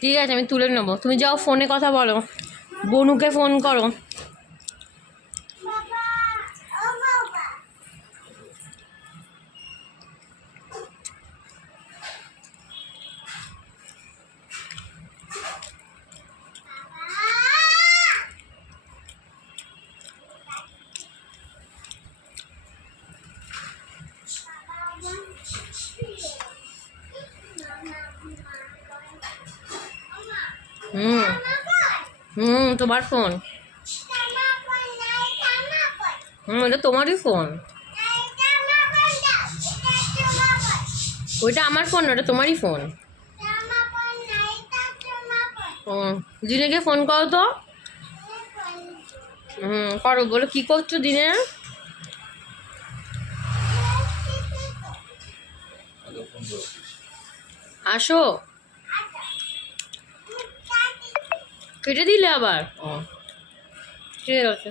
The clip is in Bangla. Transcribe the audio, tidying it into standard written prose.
ঠিক আছে, আমি তুলে নেবো। তুমি যাও ফোনে কথা বলো, বনুকে ফোন করো। তোমার ফোন। এটা তোমারই ফোন। ওইটা আমার ফোন, ওটা তোমারই ফোন। দিনেকে ফোন করো তো। করো, বলো কি করছো দিনে। আসো। কেটে দিলে আবার। ঠিক আছে।